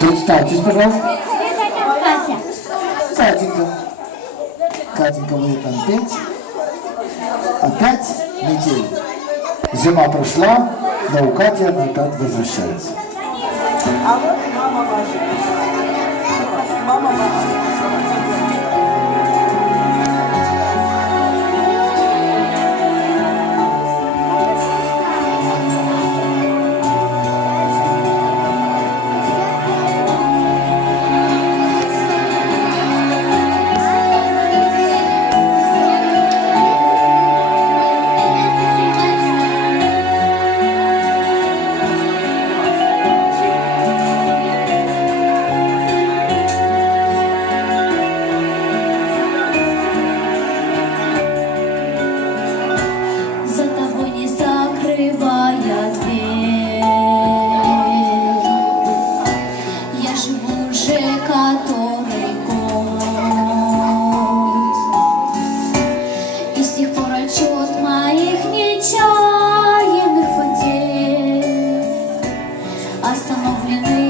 Представьтесь, пожалуйста. Катя. Катенька. Катенька, вы там опять метель. Зима прошла, но у Кати она опять возвращается. А вот мама ваша. Мама ваша. За тобой не закрывая дверь. Я живу уже который год, и с тех пор отчет моих нечаянных потерь остановлены